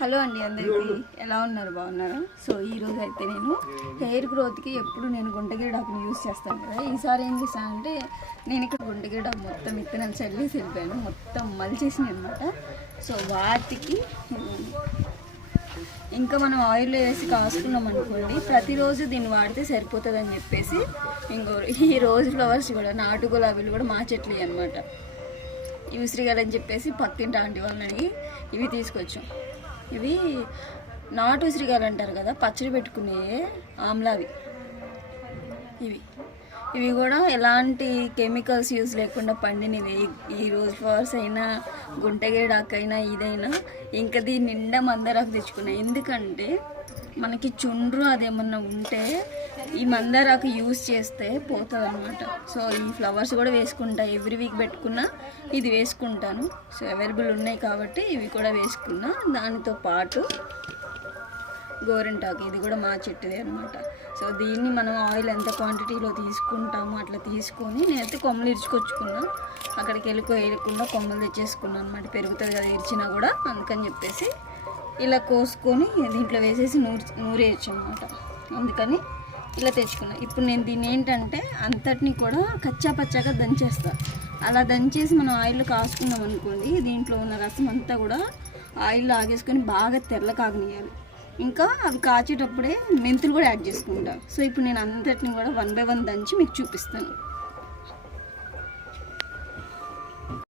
Hello అండి, అందరికీ ఎలా ఉన్నారు? బాగున్నారా? సో ఈరోజు అయితే నేను హెయిర్ గ్రోత్కి ఎప్పుడు నేను గుంటగిరిడాకుని యూజ్ చేస్తాను కదా. ఈసారి ఏం చేశానంటే నేను ఇక్కడ గుంటగిరిడాకు మొత్తం విత్తనాలు చల్లేసి వెళ్ళిపోయాను, మొత్తం మలిచేసినాయి అనమాట. సో వాటికి ఇంకా మనం ఆయిల్ వేసి కాసుకున్నాం అనుకోండి, ప్రతిరోజు దీన్ని వాడితే సరిపోతుంది అని చెప్పేసి ఈ రోజ్ ఫ్లవర్స్ కూడా, నాటు గులాబీలు కూడా మా చెట్లు అనమాట. ఇవి ఉసిరిగాయలని చెప్పేసి పక్కింటి ఆంటీ వాళ్ళని అడిగి ఇవి తీసుకొచ్చాం. ఇవి నాటు ఉసిరిగాయలు అంటారు కదా, పచ్చడి పెట్టుకునే ఆమ్లావి. ఇవి కూడా ఎలాంటి కెమికల్స్ యూజ్ లేకుండా పండినవి. ఈ రోజ్ ఫ్లవర్స్ అయినా గుంటగిరిడాకైనా ఇదైనా ఇంకా దీని నిండా మందారాకు తెచ్చుకున్నాయి. ఎందుకంటే మనకి చుండ్రు అదేమన్నా ఉంటే ఈ మందారాకు యూజ్ చేస్తే పోతుంది అనమాట. సో ఈ ఫ్లవర్స్ కూడా వేసుకుంటా, ఎవ్రీ వీక్ పెట్టుకున్నా ఇది వేసుకుంటాను. సో అవైలబుల్ ఉన్నాయి కాబట్టి ఇవి కూడా వేసుకున్నా. దానితో పాటు గోరింటాకు, ఇది కూడా మా చెట్టుదే అనమాట. సో దీన్ని మనం ఆయిల్ ఎంత క్వాంటిటీలో తీసుకుంటామో అట్లా తీసుకొని, నేనైతే కొమ్మలు ఇరుచుకొచ్చుకున్నా, అక్కడికి వెళ్ళకుండా కొమ్మలు తెచ్చేసుకున్నాను అనమాట. పెరుగుతుంది కదా ఇరిచినా కూడా, అందుకని చెప్పేసి ఇలా కోసుకొని దీంట్లో వేసేసి నూరేయచ్చు అనమాట. అందుకని ఇలా తెచ్చుకున్నా. ఇప్పుడు నేను దీన్ని ఏంటంటే అంతటిని కూడా కచ్చా పచ్చాగా దంచేస్తాను. అలా దంచేసి మనం ఆయిల్లో కాసుకున్నాం అనుకోండి, దీంట్లో ఉన్న రసం అంతా కూడా ఆయిల్లో ఆగేసుకొని బాగా తెల్ల కాగనియాలి. ఇంకా అవి కాచేటప్పుడే మెంతులు కూడా యాడ్ చేసుకుంటాను. సో ఇప్పుడు నేను అంతటిని కూడా 1 by 1 దంచి మీకు చూపిస్తాను.